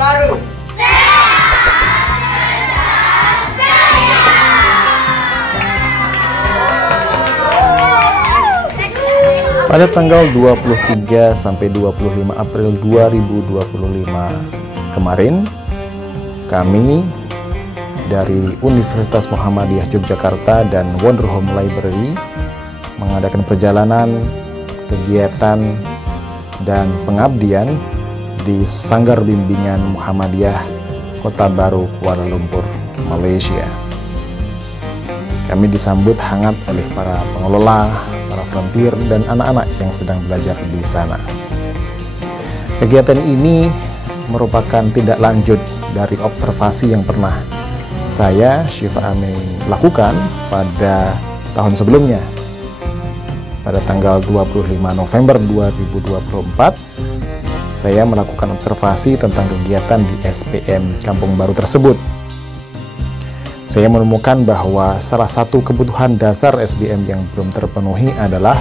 Baru. Pada tanggal 23 sampai 25 April 2025 kemarin, kami dari Universitas Muhammadiyah Yogyakarta dan Wonder Home Library mengadakan perjalanan, kegiatan, dan pengabdian di Sanggar Bimbingan Muhammadiyah Kota Baru, Kuala Lumpur, Malaysia. Kami disambut hangat oleh para pengelola, para volunteer, dan anak-anak yang sedang belajar di sana. Kegiatan ini merupakan tindak lanjut dari observasi yang pernah saya, Syifa Amin, lakukan pada tahun sebelumnya. Pada tanggal 25 November 2024, saya melakukan observasi tentang kegiatan di SPM Kampung Baru tersebut. Saya menemukan bahwa salah satu kebutuhan dasar SBM yang belum terpenuhi adalah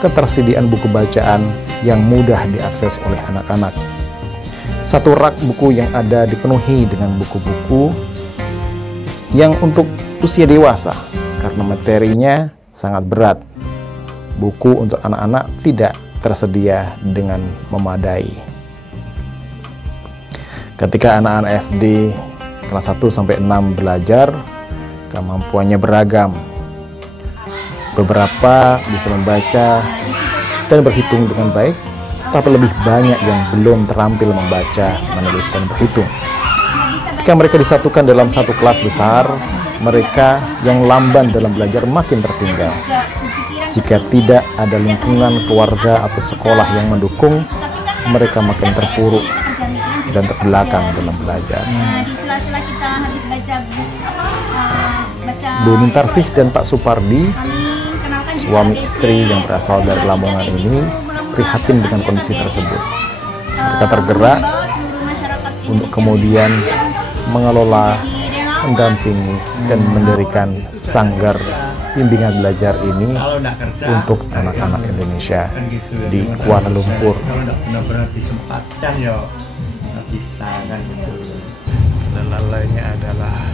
ketersediaan buku bacaan yang mudah diakses oleh anak-anak. Satu rak buku yang ada dipenuhi dengan buku-buku yang untuk usia dewasa karena materinya sangat berat. Buku untuk anak-anak tidak tersedia dengan memadai. Ketika anak-anak SD kelas 1 sampai 6 belajar, kemampuannya beragam. Beberapa bisa membaca dan berhitung dengan baik, tapi lebih banyak yang belum terampil membaca, menulis, dan berhitung. Ketika mereka disatukan dalam satu kelas besar, mereka yang lamban dalam belajar makin tertinggal. Jika tidak ada lingkungan keluarga atau sekolah yang mendukung, mereka makin terpuruk dan terbelakang dalam belajar. Di sela-sela kita habis baca Bu Mintarsih dan Pak Supardi, suami istri yang berasal dari Lamongan ini, prihatin dengan kondisi tersebut. Mereka tergerak untuk kemudian mengelola, mendampingi, dan mendirikan sanggar bimbingan belajar ini untuk anak-anak Indonesia di Kuala Lumpur. Kalau tidak benar-benar disempatkan ya nggak bisa kan gitu. Dan lainnya adalah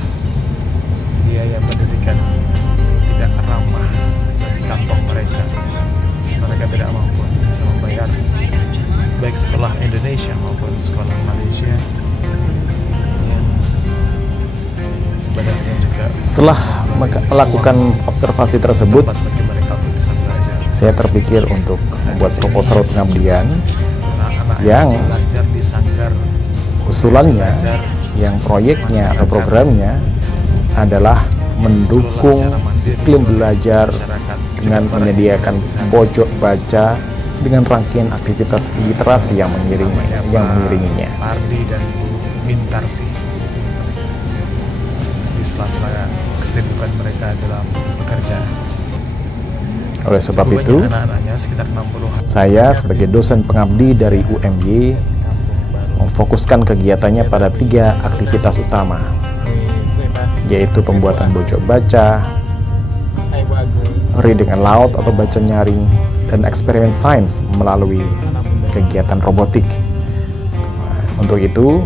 biaya pendidikan tidak ramah bagi kantong mereka. Mereka tidak mampu bisa membayar baik sekolah Indonesia maupun sekolah Malaysia. Sebenarnya juga setelah melakukan observasi tersebut, saya terpikir untuk membuat proposal pengabdian yang usulannya, yang proyeknya atau programnya adalah mendukung iklim belajar dengan menyediakan pojok baca dengan rangkaian aktivitas literasi yang mengiringinya. Pardi dan Bu Mintarsih di sela-sela kesibukan mereka dalam bekerja. Oleh sebab itu, saya sebagai dosen pengabdi dari UMY memfokuskan kegiatannya pada 3 aktivitas utama, yaitu pembuatan pojok baca, reading aloud atau baca nyaring, dan eksperimen sains melalui kegiatan robotik. Untuk itu,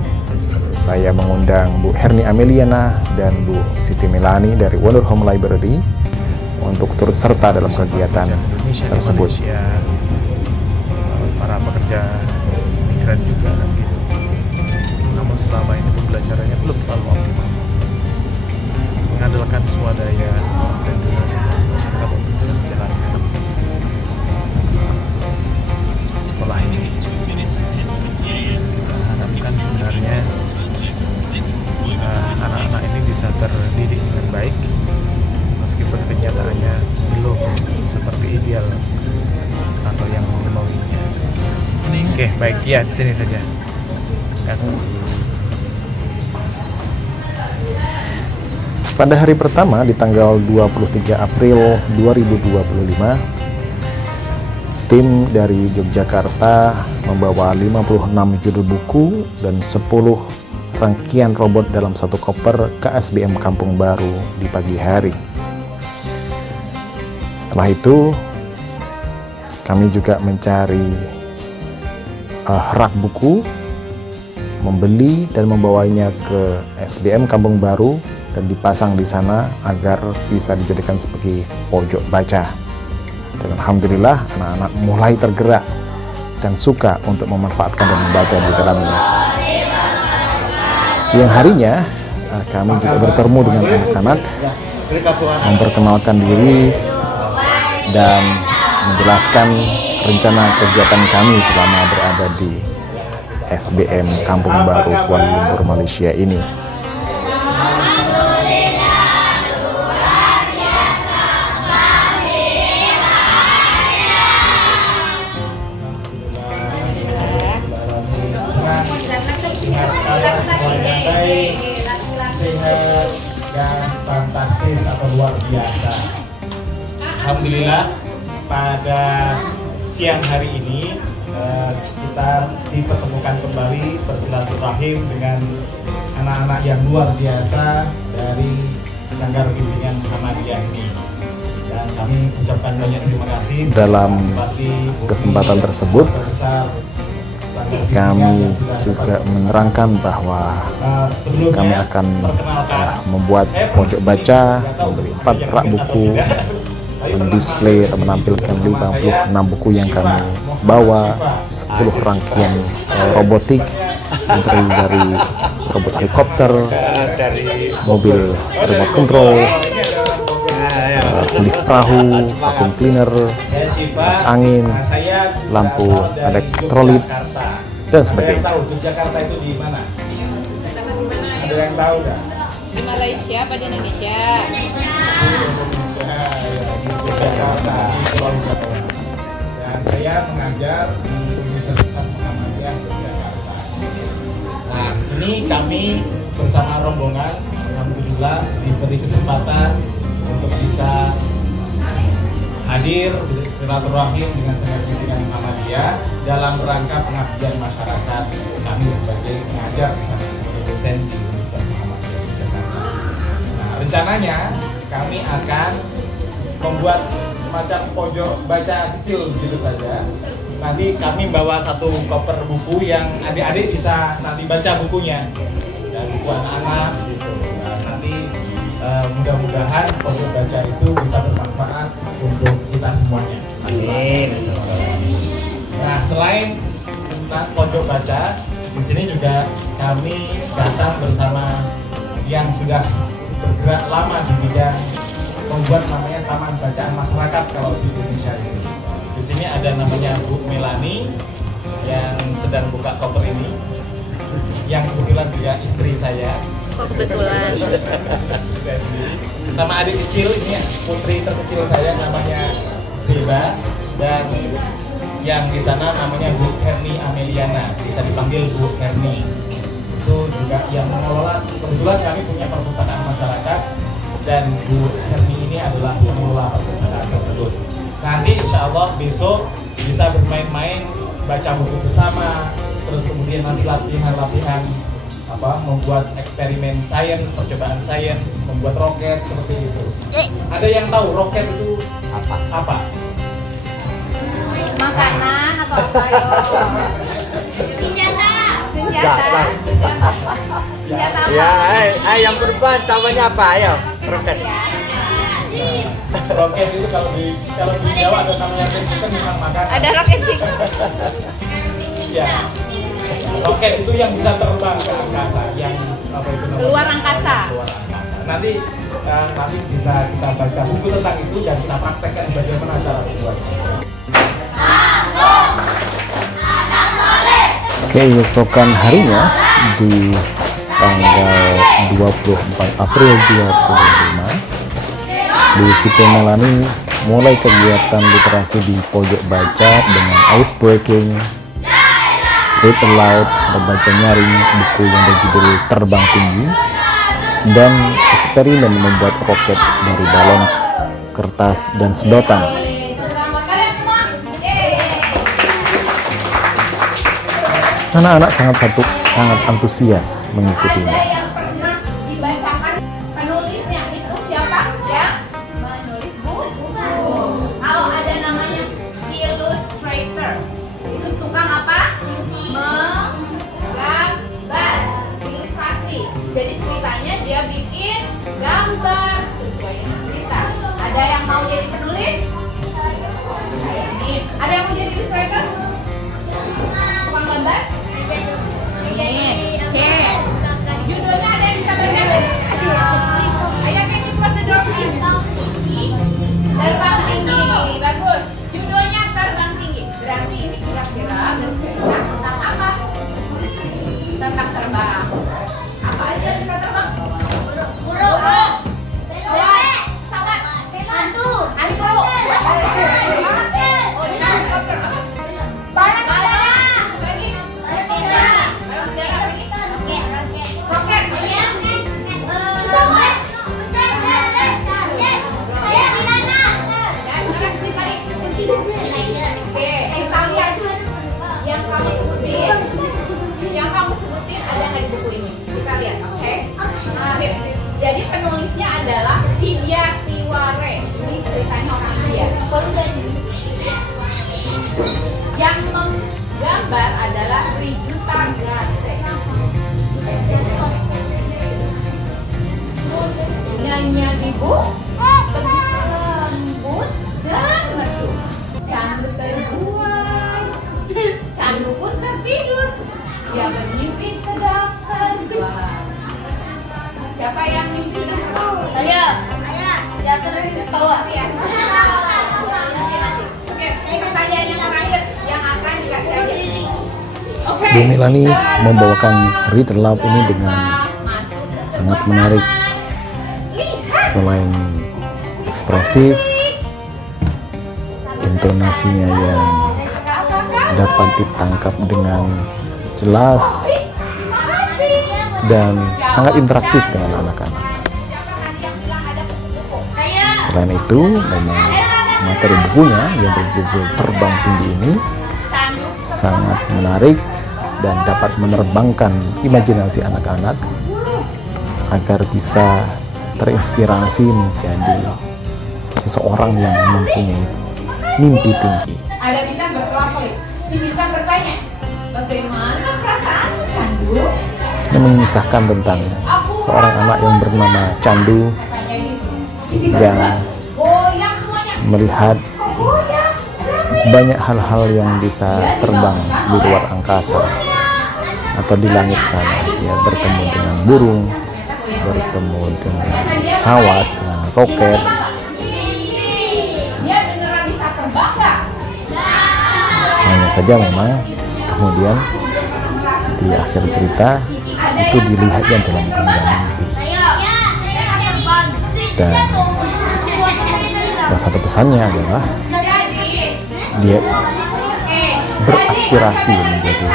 saya mengundang Bu Herni Ameliana dan Bu Siti Melani dari Wonder Home Library untuk turut serta dalam kegiatan tersebut. Para pekerja migran juga kan gitu. Namun selama ini pembelajarannya belum terlalu optimal. Mengandalkan swadaya dan donasi masyarakat untuk bisa menjalankan sekolah ini. Harapkan sebenarnya anak-anak ini bisa terdidik dengan baik, meskipun kenyataannya belum seperti ideal atau yang dimauinya. Oke, baik, ya di sini saja. Pada hari pertama di tanggal 23 April 2025, tim dari Yogyakarta membawa 56 judul buku dan 10 rangkaian robot dalam satu koper ke SBM Kampung Baru di pagi hari. Setelah itu, kami juga mencari rak buku membeli dan membawanya ke SBM Kampung Baru dan dipasang di sana agar bisa dijadikan sebagai pojok baca. Dan alhamdulillah anak-anak mulai tergerak dan suka untuk memanfaatkan dan membaca di dalamnya. Siang harinya kami juga bertemu dengan anak-anak, memperkenalkan diri dan menjelaskan rencana kegiatan kami selama berada di SBM Kampung Baru Kuala Lumpur, Malaysia ini. Sehat dan fantastis atau luar biasa. Alhamdulillah pada siang hari ini kita dipertemukan kembali bersilaturahim dengan anak-anak yang luar biasa dari Sanggar Bimbingan Muhammadiyah ini. Dan kami ucapkan banyak terima kasih. Dalam kesempatan tersebut, kami juga menerangkan bahwa kami akan membuat pojok baca, memberi 4 rak buku, mendisplay atau menampilkan 56 buku yang kami bawa, 10 rangkaian robotik, terdiri dari robot helikopter, mobil remote control, lift perahu, vacuum cleaner, kipas angin, lampu elektrolit, dan sebagainya. Jakarta itu di mana? Ada yang tahu nggak? Di Malaysia apa di Indonesia? Indonesia, ya, di Jakarta, di Pulau Jawa. Dan saya mengajar di Universitas Muhammadiyah Yogyakarta. Nah, ini kami bersama rombongan, alhamdulillah diberi kesempatan untuk bisa hadir silaturahim dengan Sanggar Bimbingan Muhammadiyah dalam rangka pengabdian masyarakat kami sebagai pengajar di sana, sebagai dosen di Universitas Muhammadiyah Yogyakarta. Nah, rencananya kami akan membuat semacam pojok baca kecil begitu saja. Nanti kami bawa 1 koper buku yang adik-adik bisa nanti baca bukunya, dan buku anak-anak gitu. Nah, nanti mudah-mudahan pojok baca itu bisa bermanfaat untuk kita semuanya. Amin. Nah, selain tentang pojok baca, di sini juga kami datang bersama yang sudah bergerak lama di bidang membuat namanya Taman Bacaan Masyarakat kalau di Indonesia ini. Di sini ada namanya Bu Melani yang sedang buka koper ini, yang kebetulan juga istri saya. Kok kebetulan? Sama adik kecil ini, putri terkecil saya namanya Seba, dan yang di sana namanya Bu Herni Ameliana, bisa dipanggil Bu Herni. Itu juga yang mengelola. Kebetulan kami punya perpustakaan masyarakat dan Bu Herni ini adalah pengelola perpustakaan tersebut. Nanti insya Allah besok bisa bermain-main, baca buku bersama, terus kemudian nanti latihan-latihan membuat eksperimen sains, percobaan sains, membuat roket seperti itu. Ada yang tahu roket itu apa? Makanan atau apa yo? Senjata. Ya, yang berubah namanya apa? Ayo, roket. Roket itu kalau di Jawa ada namanya itu memang makanan. Ada roket sih. Ya. Roket itu yang bisa terbang ke angkasa, yang apa itu namanya? Luar angkasa. Luar angkasa. Nanti bisa kita baca buku tentang itu dan kita praktekkan bagaimana cara membuatnya. Oke, esokan harinya di tanggal 24 April 2025, Bu Siti Melani mulai kegiatan literasi di pojok baca dengan ice breaking, read aloud atau baca nyaring buku yang berjudul Terbang Tinggi, dan eksperimen membuat roket dari balon, kertas, dan sedotan. Anak-anak sangat antusias mengikutinya. Yang pernah dibacakan penulisnya itu siapa? Yang menulis buku. Kalau ada namanya illustrator, itu tukang apa? Menggambar. dia bikin gambar sesuai dengan cerita. Ada yang mau jadi penulis? Ini. Ada yang mau jadi illustrator? Tukang gambar? Ini. Oke. Judulnya ada yang bisa baca? Ayo, can you close the door, please? Terbang tinggi. Bagus. Judulnya terbang tinggi. Berarti ini kira-kira bercerita tentang apa? Tentang terbang. Apa aja bisa terbang? Burung. Pesawat. Hantu. Balon udara. Lagi. Balon udara lagi. Roket. Pesawat. Oke, kita lihat yang kamu sebutin. Yang kamu sebutin ada nggak di buku ini? Kita lihat, oke? Jadi penulisnya adalah Vidya Tiware. Ini ceritanya orang India. Yang menggambar adalah Rijuta Gatre. Nyanyi ibu, lembut dan merdu. Candu terbuai, candu pun tertidur. Dia bermimpi sedang terjual. Siapa yang mimpi terbang? Saya. Dia terus tawa. Oke, pertanyaan yang terakhir yang akan dikasih aja. Oke. Bu Melani membawakan Read Aloud ini dengan sangat menarik. Selain ekspresif, intonasinya yang dapat ditangkap dengan jelas dan sangat interaktif dengan anak-anak. Selain itu, memang materi bukunya yang berjudul Terbang Tinggi ini sangat menarik dan dapat menerbangkan imajinasi anak-anak agar bisa terinspirasi menjadi seseorang yang mempunyai mimpi tinggi. Ada bintang berkelap-kelip. Si bintang bertanya, bagaimana perasaan Candu? Ini mengisahkan tentang seorang anak yang bernama Candu yang melihat banyak hal-hal yang bisa terbang di luar angkasa atau di langit sana. Dia bertemu dengan burung, bertemu dengan pesawat, dengan roket. Hanya saja memang kemudian di akhir cerita itu dilihatnya dalam dunia mimpi. Dan salah satu pesannya adalah dia beraspirasi menjadi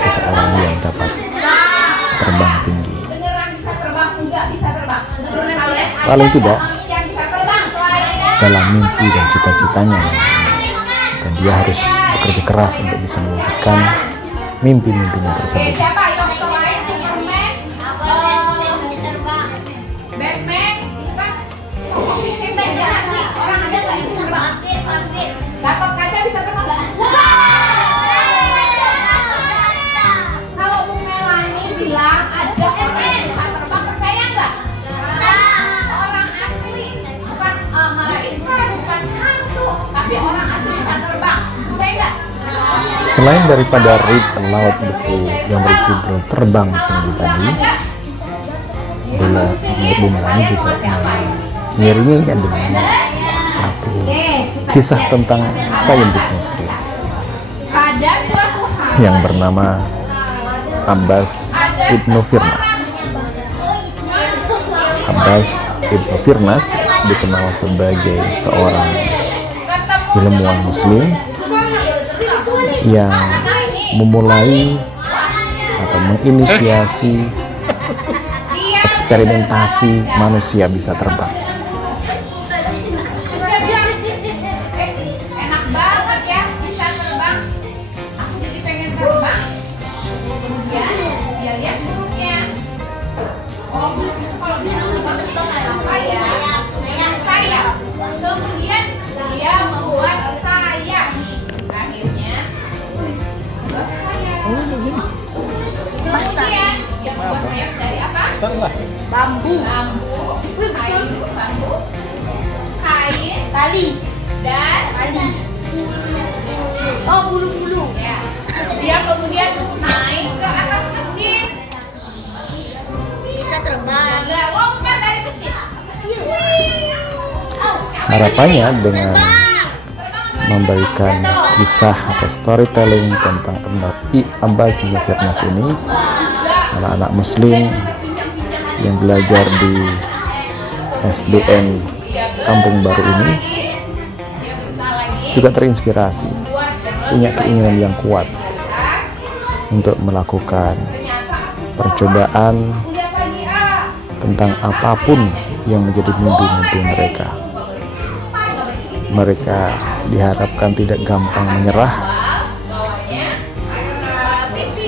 seseorang yang dapat terbang tinggi. Paling tidak dalam mimpi dan cita-citanya, dan dia harus bekerja keras untuk bisa mewujudkan mimpi-mimpinya tersebut. Dapat kaca bisa terbang nggak? Kalau Bu Melani bilang ada orang yang bisa terbang, percaya nggak? Orang asli, bukan malaikat, bukan hantu, tapi orang asli bisa terbang. Percaya nggak? Selain daripada Read Aloud buku yang berjudul Terbang Tinggi tadi, Bu Melani juga mengiringinya dengan satu kisah tentang saintis Muslim yang bernama Abbas Ibnu Firnas. Abbas Ibnu Firnas dikenal sebagai seorang ilmuwan Muslim yang memulai atau menginisiasi eksperimentasi manusia bisa terbang. Enak banget ya bisa terbang. Aku jadi pengen terbang. Kemudian dia lihat burungnya. Oh, kalau bisa terbang itu apa ya? Sayap. Kemudian dia membuat sayap. Akhirnya membuat sayap. Kemudian dia membuat sayap dari apa? Bambu. Kayu, bambu, kain, Tali. dan Tali. Oh, bulu-bulu. ya. Dia kemudian naik ke atas mesin Bisa terbang. dan lompat dari mesin. Harapannya dengan membagikan kisah atau storytelling tentang Abbas Ibnu Firnas ini, anak-anak muslim yang belajar di SBM Kampung Baru ini juga terinspirasi, punya keinginan yang kuat untuk melakukan percobaan tentang apapun yang menjadi mimpi-mimpi mereka. Mereka diharapkan tidak gampang menyerah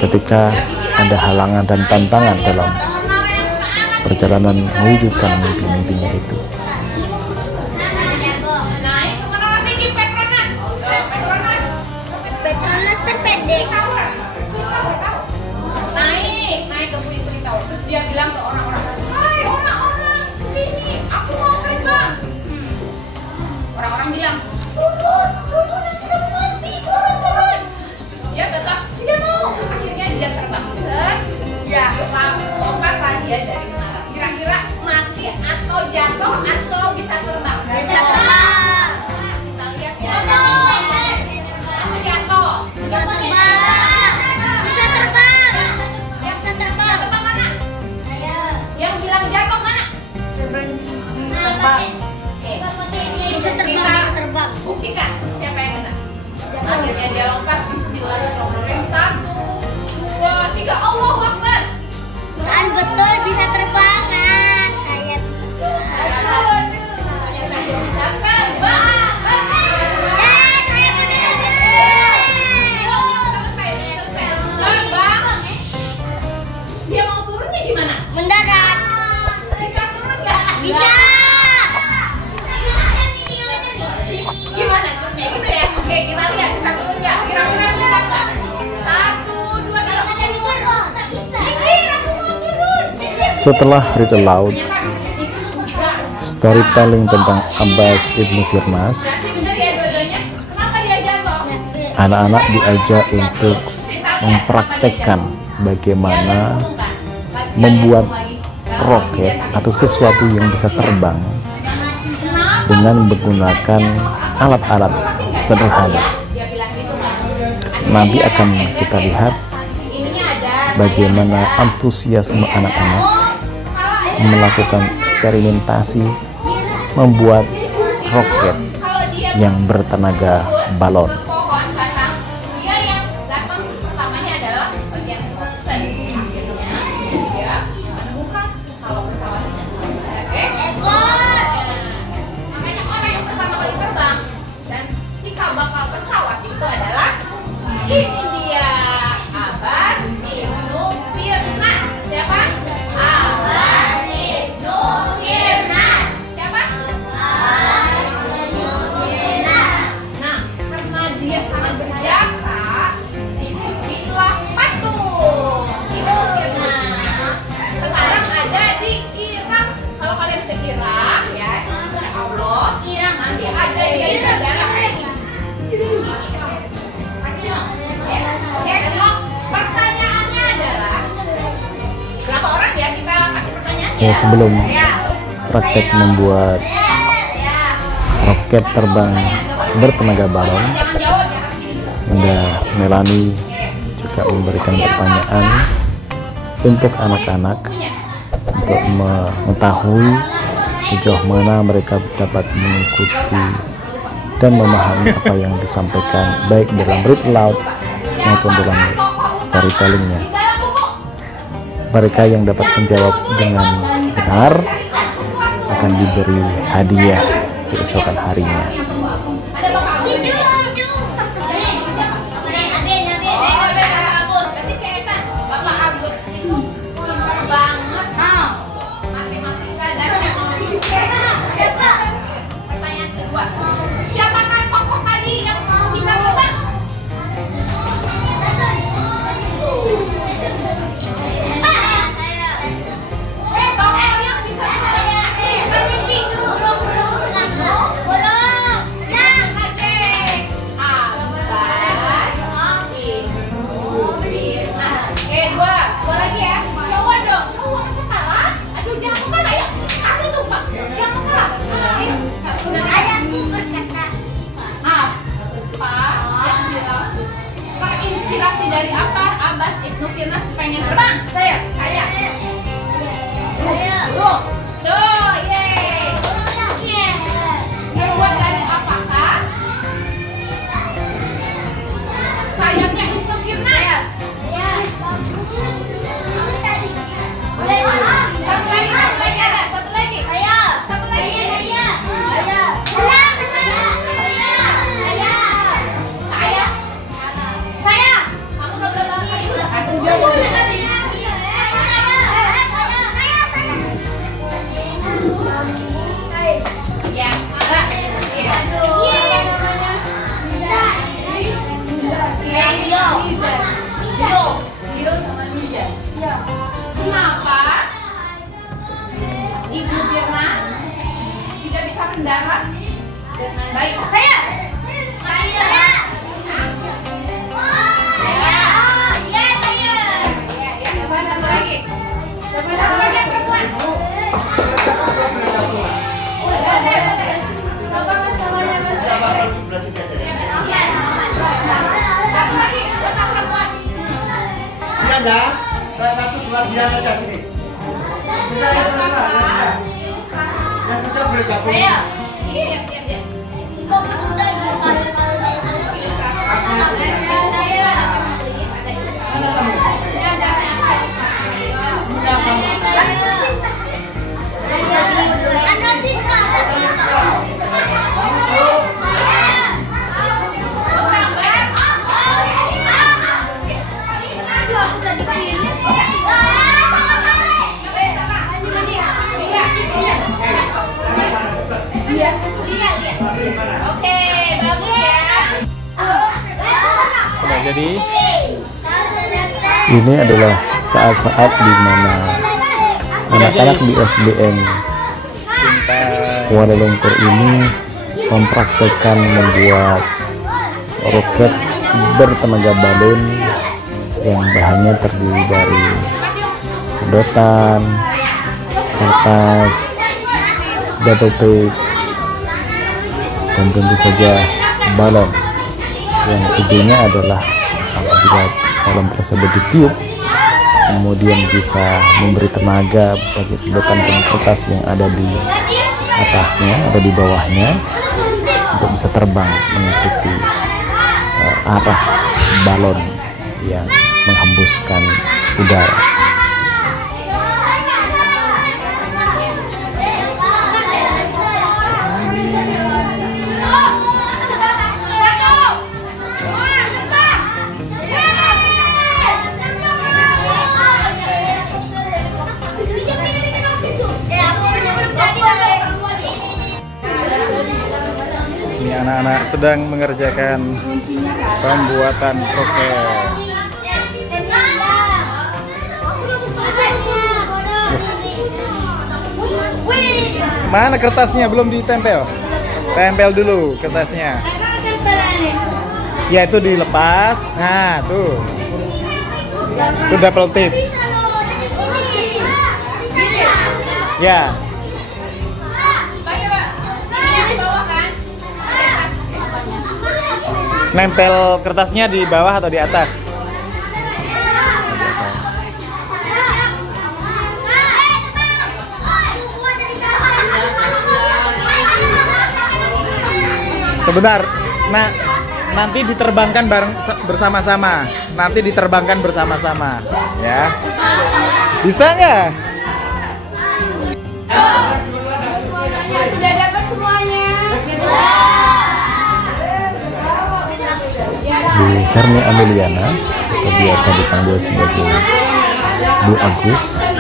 ketika ada halangan dan tantangan dalam perjalanan mewujudkan mimpi-mimpinya itu. Naik ke menara tinggi Petronas. Petronas terpendek. Naik ke Buri Tower. Terus dia bilang ke orang-orang, "Hai orang-orang, sini, aku mau terbang." Orang-orang bilang, "Turun, nanti kamu mati, turun." Terus dia tetap tidak mau. Akhirnya dia terbang. Ya, lompatlah dia dari menara. Kira-kira mati atau jatuh atau bisa terbang? Bisa terbang. Kita lihat ya. Kamu jatuh. Bisa terbang. Bisa terbang. Yang Bisa terbang. terbang mana? Ayo. Yang bilang jatuh mana? Terbang. Bisa terbang. Bisa terbang. Buktikan siapa yang menang. Akhirnya dia lompat. Bismillahirrahmanirrahim. 1, 2, 3. Allahu Akbar. Kan betul bisa terbang. Nah, saya bisa. Ternyata dia bisa terbang. Ya, saya benar. Terbang. Dia mau turunnya gimana? Mendarat. Bisa turun nggak? Bisa. Gimana turunnya gitu ya? Oke, kita lihat bisa turun nggak? Kira-kira bisa nggak? 1, 2, 3. Mikir, aku mau turun. Setelah Rida Laut, storytelling tentang Abbas Ibnu Firnas, Bener ya dua-duanya? Kenapa dia jatuh? anak-anak diajak untuk mempraktekkan bagaimana membuat roket atau sesuatu yang bisa terbang dengan menggunakan alat-alat sederhana. Dia bilang gitu kan. Nanti akan kita lihat Ininya ada bagaimana antusiasme anak-anak melakukan eksperimentasi membuat roket kalau dia yang bertenaga balon. ke pohon batang, dia yang datang pertamanya adalah bagian rosen. Akhirnya dia menemukan kalau pesawatnya. Oke. Makanya orang yang pertama kali terbang dan cikal bakal pesawat itu adalah ini dia, Abbas Ibnu Firnas. Siapa? Abbas Ibnu Firnas. Siapa? Nah, karena dia sangat berjasa, diberilah patung Ibnu Firnas. Sekarang ada di Irak. Kalau kalian ke Irak, ya, insya Allah, nanti ada dia di bandara kayak ini. Pertanyaannya adalah berapa orang ya, kita kasih pertanyaan Ya, sebelum praktek membuat roket terbang bertenaga balon, jangan jawab ya, kasih dulu. Bunda Melani juga memberikan pertanyaan untuk anak-anak untuk mengetahui sejauh mana mereka dapat mengikuti dan memahami apa yang disampaikan baik dalam read aloud maupun dalam storytellingnya. Di dalam buku Mereka yang dapat menjawab dengan benar akan diberi hadiah keesokan harinya. ada Bapak Agus. Berarti cetan Bapak Agus itu pintar banget matematika dan pertanyaan kedua, siapakah tokoh tadi yang bisa terbang? mendarat dengan baik. Ada, saya satu sebagian aja sini. Yang kita boleh gabung. Oke, bagus ya. Sudah jadi. Ini adalah saat-saat di mana anak-anak di SBM Kuala Lumpur ini mempraktekkan membuat roket bertenaga balon yang bahannya terdiri dari sedotan, kertas, double tape, dan tentu saja balon. Yang idenya adalah apabila balon tersebut ditiup, kemudian bisa memberi tenaga bagi sedotan dan kertas yang ada di atasnya atau di bawahnya untuk bisa terbang mengikuti arah balon yang menghembuskan udara. Ini anak-anak sedang mengerjakan pembuatan roket. Mana kertasnya? Belum ditempel. Tempel dulu kertasnya. Ya itu dilepas. Nah tuh. Itu double tape. Ya. Nempel kertasnya di bawah atau di atas? Sebentar. Nah, nanti diterbangkan bersama-sama. Nanti diterbangkan bersama-sama, ya. Bisa nggak? Sudah dapat semuanya. Bu Herni Ameliana, atau biasa dipanggil sebagai Bu Agus,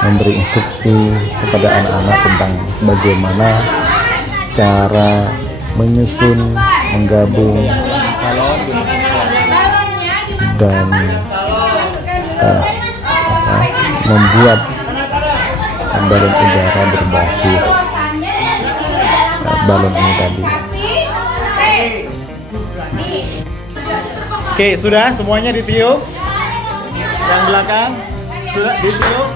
memberi instruksi kepada anak-anak tentang bagaimana cara menyusun, menggabung, dan membuat balon udara berbasis balon ini tadi. Oke, sudah semuanya ditiup. Yang belakang sudah ditiup.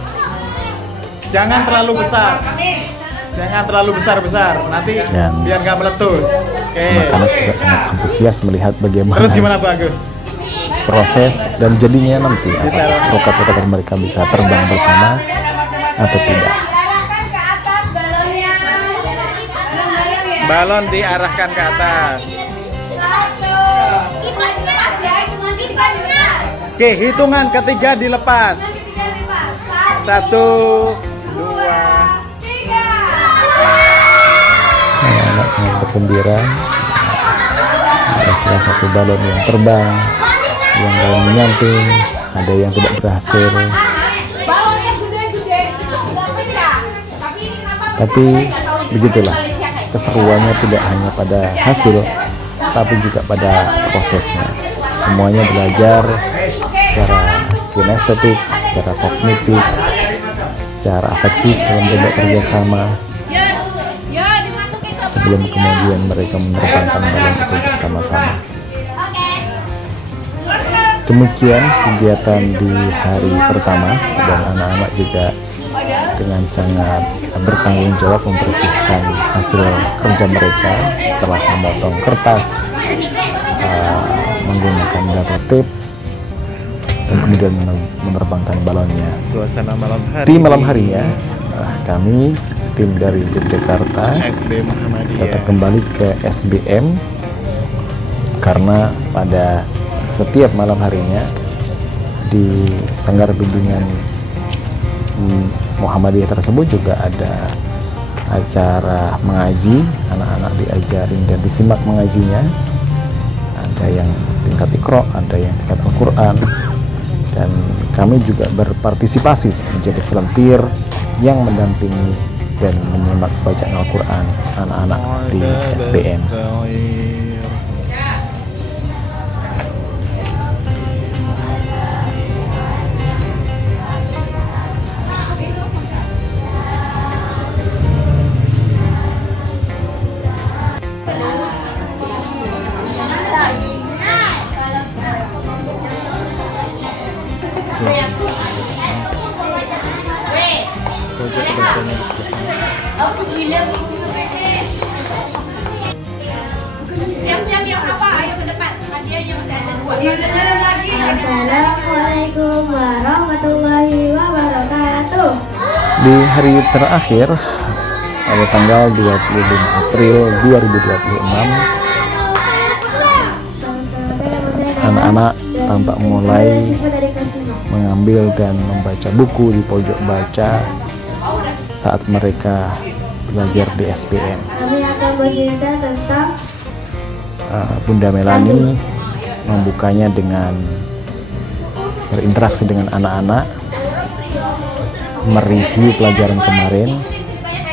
Jangan terlalu besar. Jangan terlalu besar-besar. Nanti Dan biar nggak meletus. Oke. anak-anak juga sangat antusias melihat bagaimana Terus gimana Pak Agus? proses dan jadinya nanti apakah roket-roket mereka bisa terbang bersama atau tidak. Balon diarahkan ke atas. Oke, hitungan ketiga dilepas. 1, 2. Anak-anak sangat bergembira. Ada salah satu balon yang terbang, yang lain menyamping, ada yang tidak berhasil. Tapi begitulah, keseruannya tidak hanya pada hasil, tapi juga pada prosesnya. Semuanya belajar secara kinestetik, secara kognitif, secara afektif dalam bentuk kerjasama, sebelum kemudian mereka menerbangkan balon itu bersama-sama. Demikian kegiatan di hari pertama, dan anak-anak juga dengan sangat bertanggung jawab membersihkan hasil kerja mereka setelah memotong kertas menggunakan data tape dan kemudian menerbangkan balonnya. Suasana malam hari. Di malam harinya kami tim dari Yogyakarta SB Muhammadiyah datang kembali ke SBM karena pada setiap malam harinya di Sanggar Bimbingan Muhammadiyah tersebut juga ada acara mengaji. Anak-anak diajarin dan disimak mengajinya. Ada yang tingkat Iqra, ada yang tingkat Al-Quran, dan kami juga berpartisipasi menjadi volunteer yang mendampingi dan menyimak bacaan Al-Quran anak-anak di SBM. Pojok bacanya di sebelah sana. Siap-siap yang apa? Ayo ke depan. Hadiahnya masih ada 2. Assalamualaikum warahmatullahi wabarakatuh. Di hari terakhir pada tanggal 25 April 2026, anak-anak tampak mulai mengambil dan membaca buku di pojok baca saat mereka belajar di SBM. Kami akan bercerita tentang Bunda Melani membukanya dengan berinteraksi dengan anak-anak, mereview pelajaran kemarin,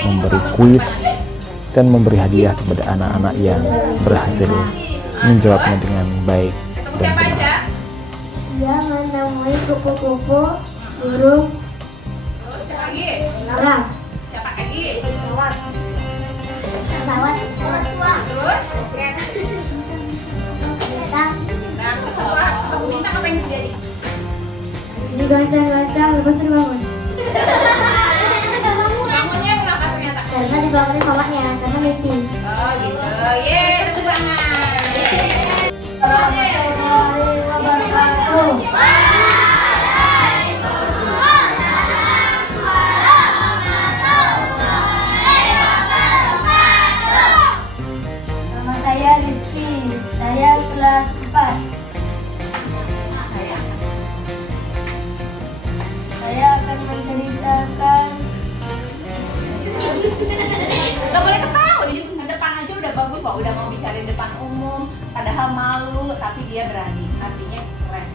memberi kuis, dan memberi hadiah kepada anak-anak yang berhasil menjawabnya dengan baik dan benar. dia menemui kupu-kupu, burung, lalat, pesawat, Terus? Nah, setelah kamu minta apa yang terjadi? digoncang-goncang lepas terbangun. Bangunnya kenapa ternyata? Karena dibangunin bapaknya, karena mimpi. Oh gitu. Yeay, tepuk tangan. Warahmatullahi wabarakatuh. Nama saya Rizky, saya kelas 4. Saya akan menceritakan Gak boleh ketawa, jadi depan aja udah bagus kok, udah mau bicara di depan umum, padahal malu, tapi dia berani, artinya keren.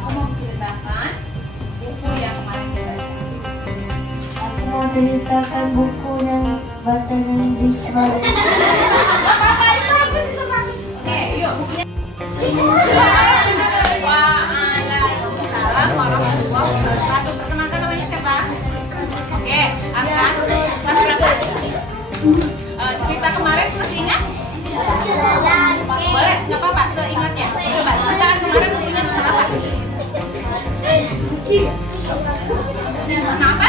Aku mau menceritakan buku yang kemarin kita baca. Aku mau ceritakan buku yang bacanya di sekolah. Gak apa-apa, itu bagus, itu bagus. Oke, yuk bukunya. Waalaikumsalam warahmatullahi wabarakatuh. Perkenalkan namanya siapa? Oke, Aska, kelas berapa? Cerita kemarin masih ingat? Boleh, nggak apa-apa, seingatnya. Coba, cerita kemarin bukunya tentang apa? Kenapa?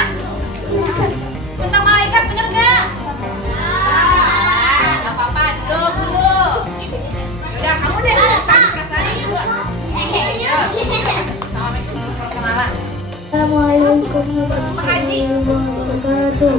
Tentang malaikat, bener nggak? Nggak apa-apa, dulu. Yaudah, kamu deh, tadi perasaan dulu. Assalamualaikum perkenalan. Assalamualaikum warahmatullahi wabarakatuh.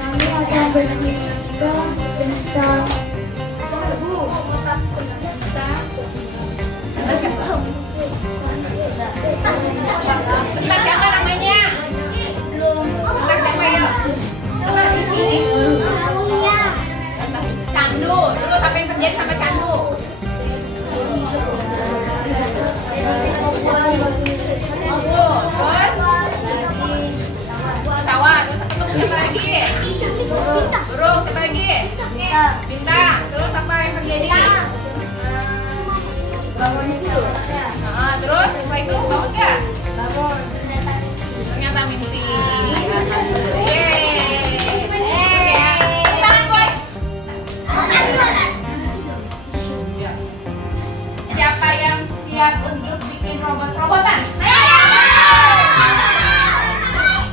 Kami akan bercerita tentang Tentang siapa namanya? Tentang siapa ya? Coba Siapa lagi? Burung, siapa lagi? Bintang. Terus apa yang terjadi? Nah, terus setelah itu bangun nggak? Ternyata mimpi. Siapa yang siap untuk bikin robot-robotan?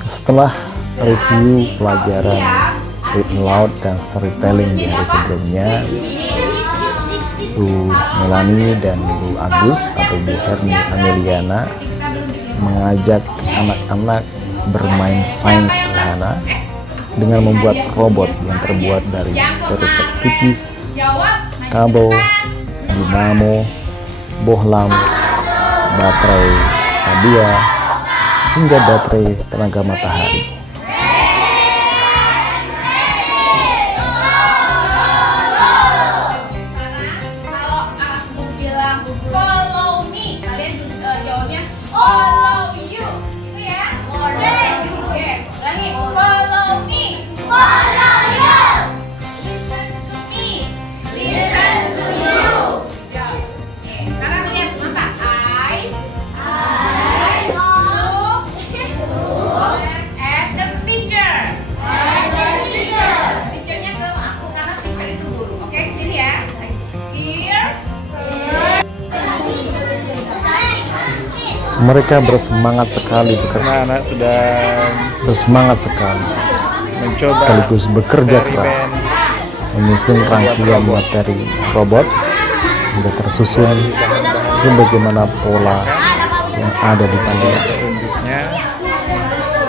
Setelah review pelajaran read aloud dan storytelling di hari sebelumnya, Bu Melani dan Bu Agus atau Bu Herni Ameliana mengajak anak-anak bermain sains sederhana dengan membuat robot yang terbuat dari terikat tipis, kabel, dinamo, bohlam, baterai A2, hingga baterai tenaga matahari. Kalau aku bilang follow me, kalian jawabnya follow you, itu ya. Oke, ulangi follow me. Follow you. Listen to me. Listen to you. Oke, sekarang lihat mata. Look at the teacher. Teachernya ke aku karena teacher itu guru. Oke, sini ya. Here. Mereka bersemangat sekali bekerja, Anak sedang bersemangat sekali, mencoba sekaligus bekerja keras menyusun rangkaian materi robot hingga tersusun sebagaimana pola yang ada di panduan. unjuknya.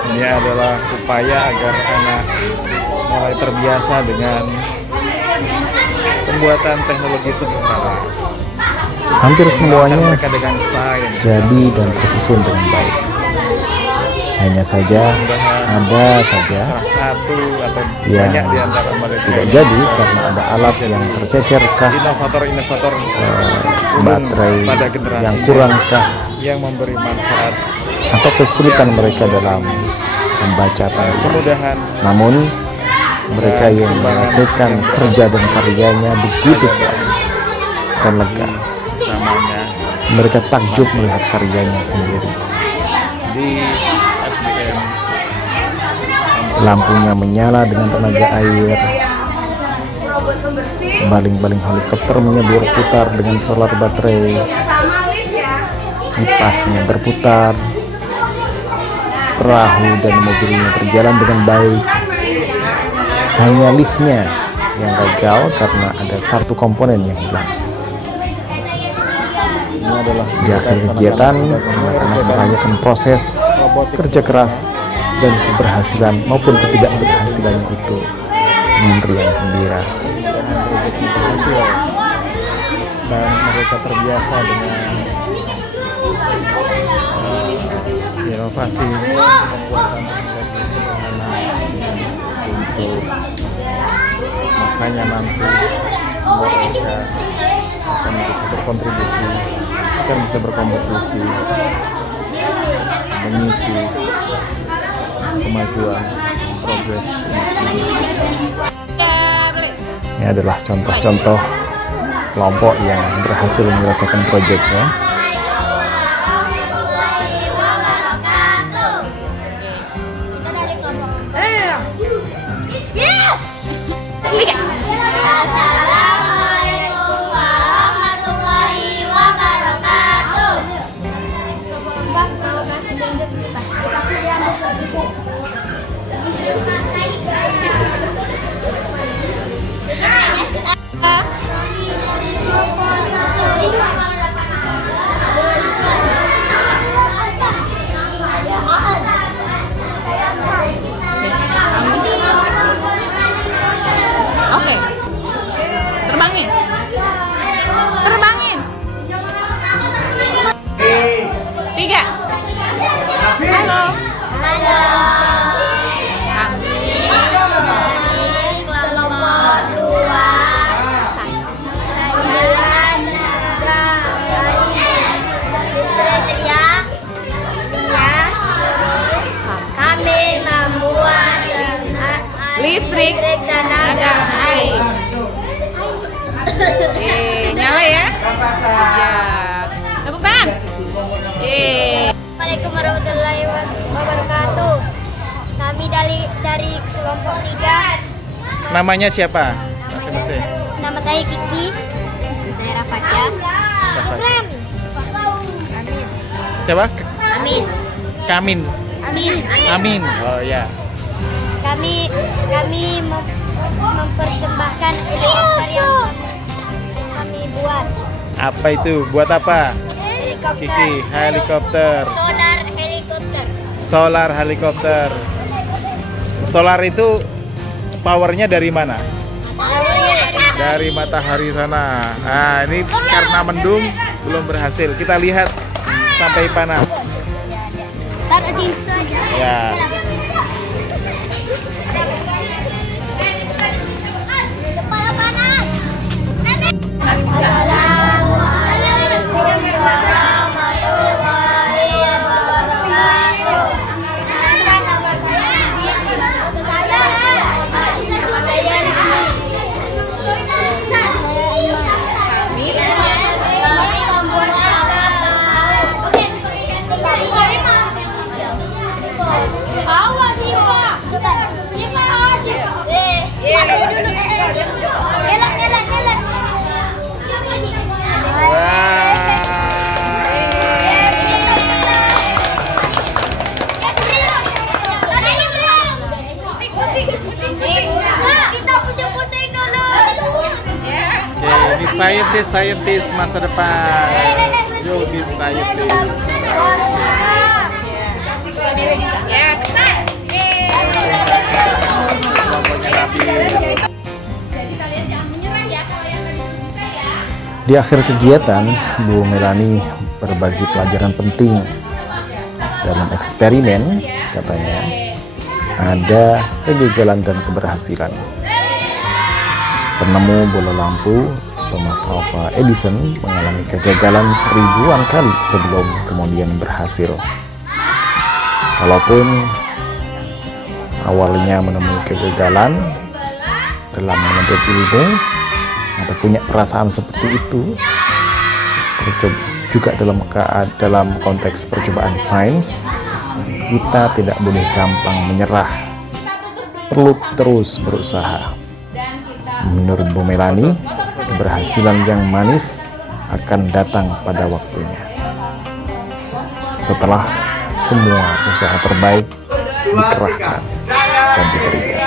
Ini adalah upaya agar anak mulai terbiasa dengan pembuatan teknologi sederhana. Hampir semuanya Mereka dengan sains. jadi dan tersusun dengan baik. Hanya saja ada saja Salah satu atau yang banyak di antara mereka tidak jadi karena ada alat yang tercecerkah, inovator-inovator baterai pada generasi yang kurangkah, yang memberi manfaat, atau kesulitan mereka dalam membaca panduan. kemudahan Namun mereka yang menyelesaikan kerja dan karyanya begitu keras dan lega. sesamanya Mereka takjub melihat karyanya sendiri. di SDM. Lampunya menyala dengan tenaga air. Baling-baling helikopter berputar dengan solar baterai. Kipasnya berputar. Perahu dan mobilnya berjalan dengan baik. Hanya liftnya yang gagal karena ada satu komponen yang hilang. Di akhir kegiatan, anak-anak merayakan proses kerja keras dan keberhasilan maupun ketidakberhasilannya itu dengan riang gembira. Berhasil dan mereka terbiasa dengan inovasi pembuatan teknologi sederhana untuk masanya nanti mereka akan bisa berkontribusi, akan bisa berkompetisi, mengisi kemajuan progres umat manusia. Ini adalah contoh-contoh kelompok yang berhasil menyelesaikan proyeknya. Assalamualaikum warahmatullahi wabarakatuh. Oke. Terbangin. Terbangin. 3. Halo. Halo. Ya. Tepuk tangan. Yeay. Assalamualaikum warahmatullahi wabarakatuh. Kami dari kelompok 3. Namanya siapa? Masing-masing. Nama saya Kiki. Saya Rafadia. Rafadia. Siapa? Amin. Kamin. Amin. Amin. Oh ya. Kami mempersembahkan helikopter yang kami buat. Apa itu? Buat apa? Helikopter. Kiki, helikopter. Solar helikopter. Solar helikopter. Solar itu powernya dari mana? Dari matahari sana. Nah, ini karena mendung belum berhasil. Kita lihat sampai panas. Taruh di situ aja. Ya. Kepala panas. Assalamualaikum warahmatullahi wabarakatuh. Nama saya Rizmi. Kami membuat Hawa Siva. Kita pusing-pusing dulu. Ini saintis masa depan. Yo, di saintis. Ya, Kelompoknya Nabi. jadi kalian jangan menyerah ya kalau yang tadi bisa ya. Di akhir kegiatan, Bu Melani berbagi pelajaran penting dalam eksperimen. Katanya ada kegagalan dan keberhasilan. Penemu bola lampu Thomas Alva Edison mengalami kegagalan ribuan kali sebelum kemudian berhasil. Kalaupun awalnya menemui kegagalan dalam menuntut ilmu atau punya perasaan seperti itu, juga dalam konteks percobaan sains, kita tidak boleh gampang menyerah, perlu terus berusaha. Menurut Bu Melani, keberhasilan yang manis akan datang pada waktunya setelah semua usaha terbaik dikerahkan dan diberikan.